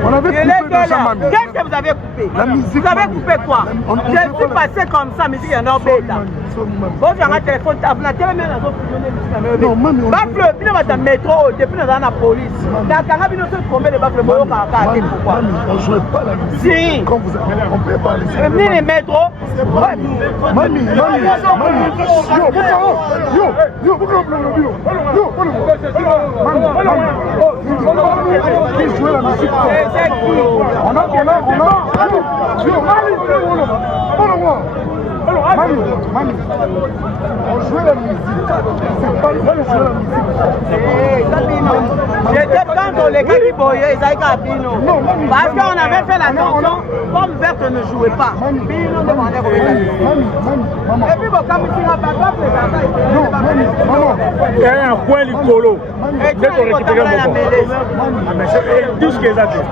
On avait coupé de Chamami. Qu'est-ce que vous avez coupé? La musique. Vous avez coupé quoi? Je suis passé comme ça, musique en Orbeta. Vous avez un téléphone, vous avez même un autre musique. Non, même. Bafle, puis dans le métro, depuis dans la police. Dans le canal, nous sommes tombés de Bafle, pourquoi? On ne jouait pas la musique. Si. Quand vous avez, on peut parler. Venez les métros. Mami. Yo, qui jouait la musique? On a. Mami, on jouait la musique. C'est pas le jouer la musique. J'étais quand les gars qui boyaient, ils avaient Bino. Parce qu'on avait fait la chanson, comme Verte ne jouait pas. Bino demandait au gars. Et puis, quand tu n'as pas il y a un point licolo. Et tu as récupéré la mêlée. Tout ce qu'ils ont dit.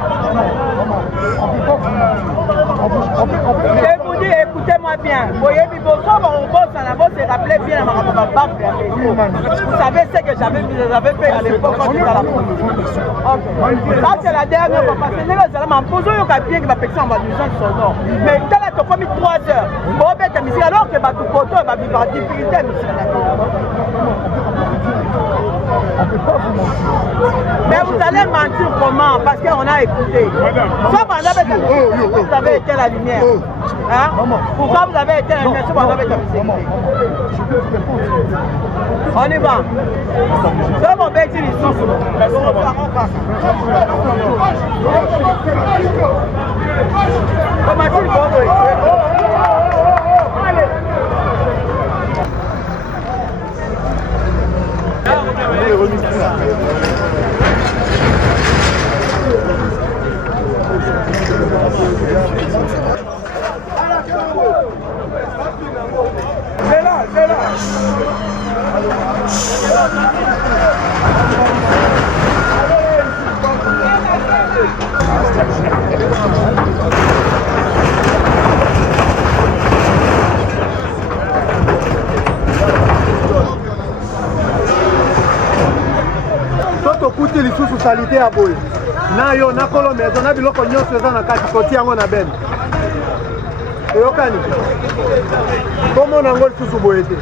Je vous dis, écoutez-moi bien. Vous voyez, on se rappelait bien vous savez ce que j'avais fait à l'époque quand j'étais à la police. Ça, c'est la dernière fois. Parce que les gens me posent bien que ma personne va nous en sonore. Mais quand elle a commis 3 heures, alors que ma tout côté va vivre en difficulté. Mais vous allez mentir comment? Parce qu'on a écouté. Vous avez été la lumière. Hein? Pourquoi vous avez été la lumière? Vous avez été la lumière. On y va. C'est mon bête ici. C'est là. Kuti lisusu salite ya boye na yo na kolo mezo na biloko nyonso eza na kati koti yango na bene eyokani komo nango lisusu boye te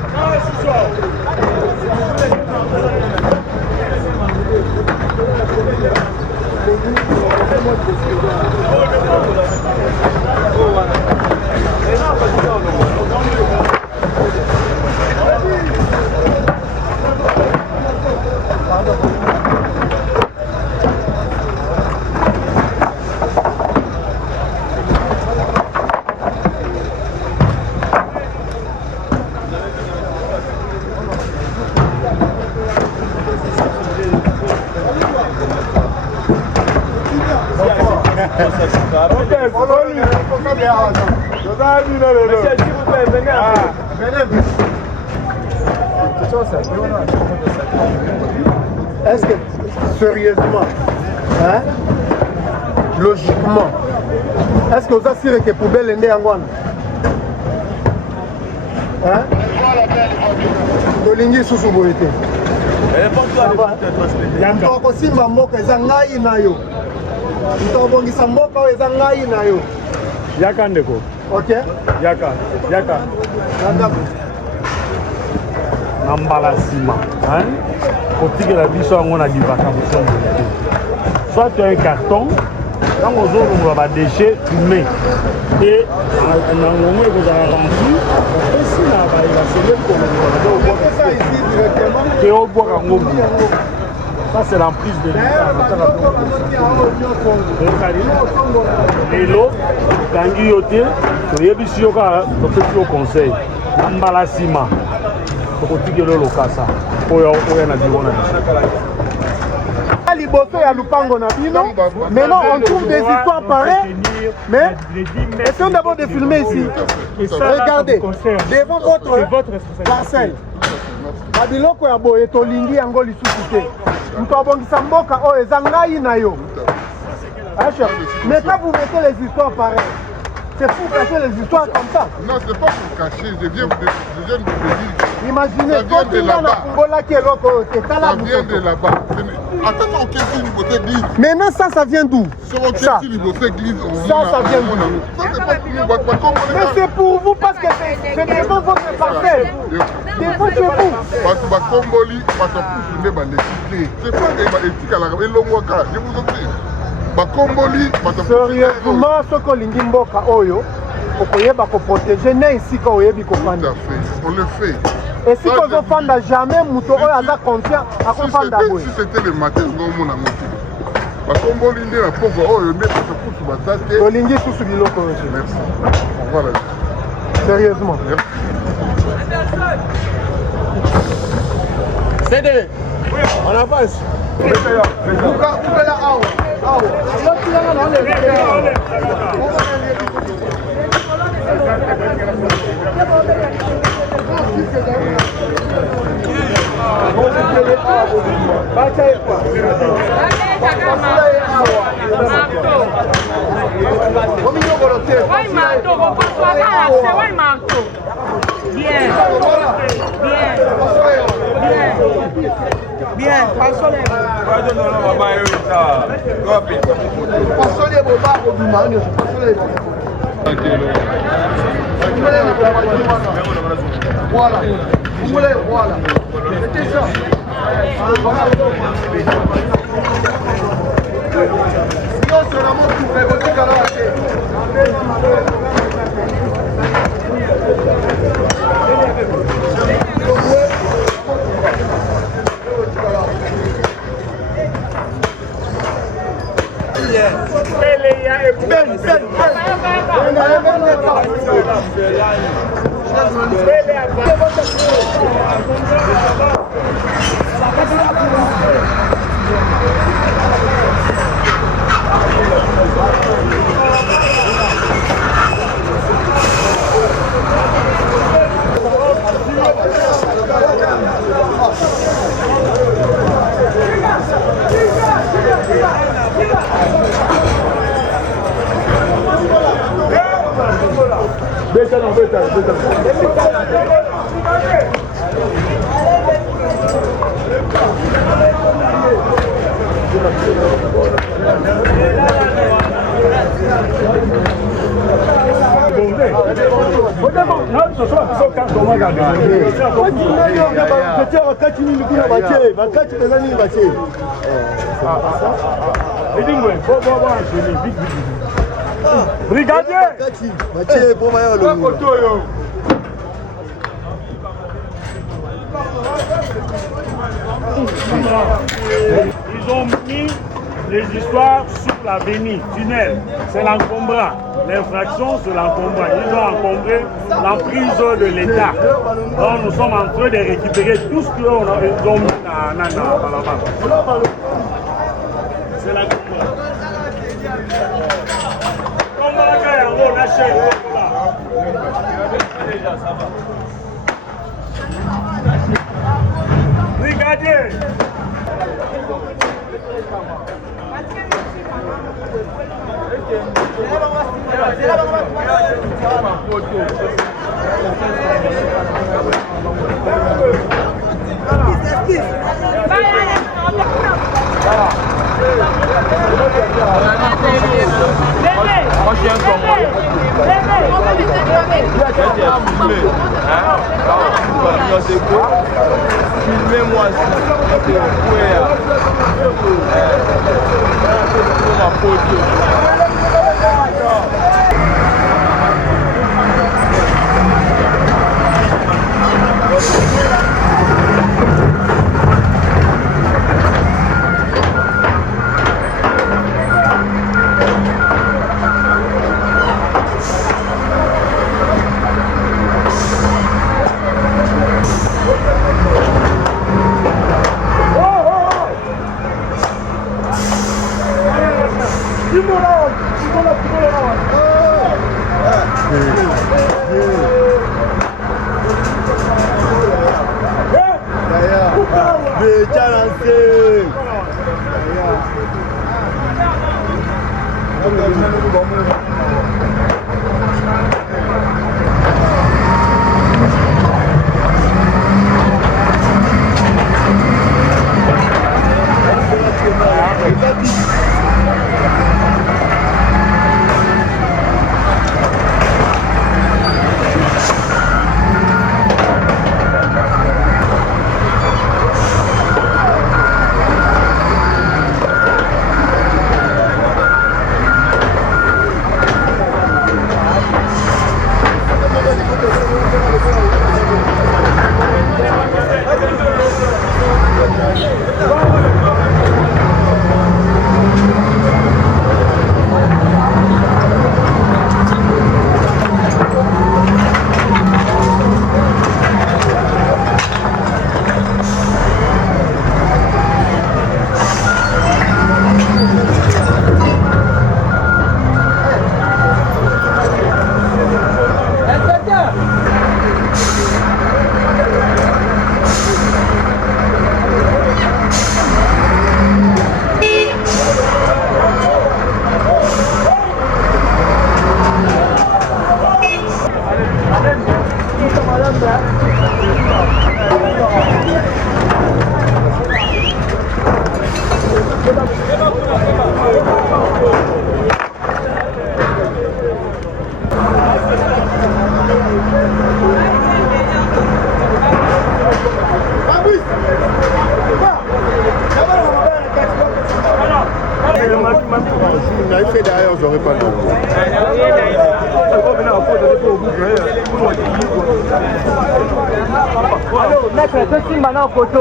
Monsieur, s'il vous plaît, venez. Est-ce que, sérieusement, hein, logiquement, est-ce que vous assurez que poubelle est née en Guan? Hein? Tolingi sous boité. Ntoko simba mboka eza ngai na yo. Ntobongisa mboka oyo eza ngai na yo. Yaka ndeko. OK? Yaka. Na mbala nsima. Hein? Kotikela biso yango na livaka mosomo. Soit tu as un carton, quand on a des déchets, tu mets. Et dans le moment où vous avez rempli, ici, là, il va se lever pour le ça, c'est l'emprise de et l'eau, quand il y a des au conseil, l'emballassement, il faut que tu aies le casa. Maintenant on trouve des histoires pareilles, mais essayons d'abord de filmer ici. Regardez, devant votre parcelle. Babiloko ya boye tolingi yango lisusu te. Mutu abongisa mboka oyo eza ngai na yo. Mais quand vous mettez les histoires pareilles, c'est pour cacher les histoires comme ça. Non, c'est pas pour cacher, je viens de vous dire. Imaginez, ça vient de là-bas. Ça vient de là-bas. Attends, on question une beauté glisse. Maintenant, ça vient d'où? Ça vient d'où? Ça vient d'où? Mais c'est pour vous parce que c'est devant votre parcelle. Devant chez vous. Parce que Bakomboli, c'est pas éthique à la Elongwaka. Je vous en prie. Bakomboli, sérieusement, ce que l'ingimboka oyo, okoyeba ko protéger na ici ko oyebi ko fanda. Tout à fait, on le fait. Et si on fanda jamais muto oyo aza conscient akofanda boye. Si c'était le matin ngo mona moti. Bakomboli nde na poko oyo nde ko kusu batate. Tolingi susu biloko oyo. Merci. Voilà. Sérieusement. CD. On avance. Bien, passons voilà. Voilà. C'était ça. Non, c'est vraiment tout fait. Votre Ils ont mis les histoires sur l'avenir, tunnel, c'est l'encombrant. L'infraction, c'est l'encombrant. Ils ont encombré l'emprise de l'État. Donc nous sommes en train de récupérer tout ce qu'ils ont mis dans la c'est l'encombrant. Comme la caille en haut, la chaîne, Brigadier. Filmez-moi fait derrière, j'aurais pas de. Alors, maître, ce film maintenant côté.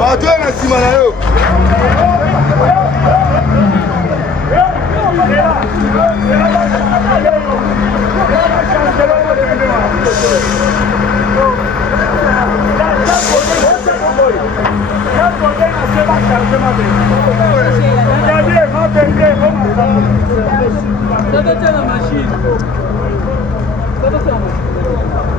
Bato na nsima na yo. Ça va la machine. Ça va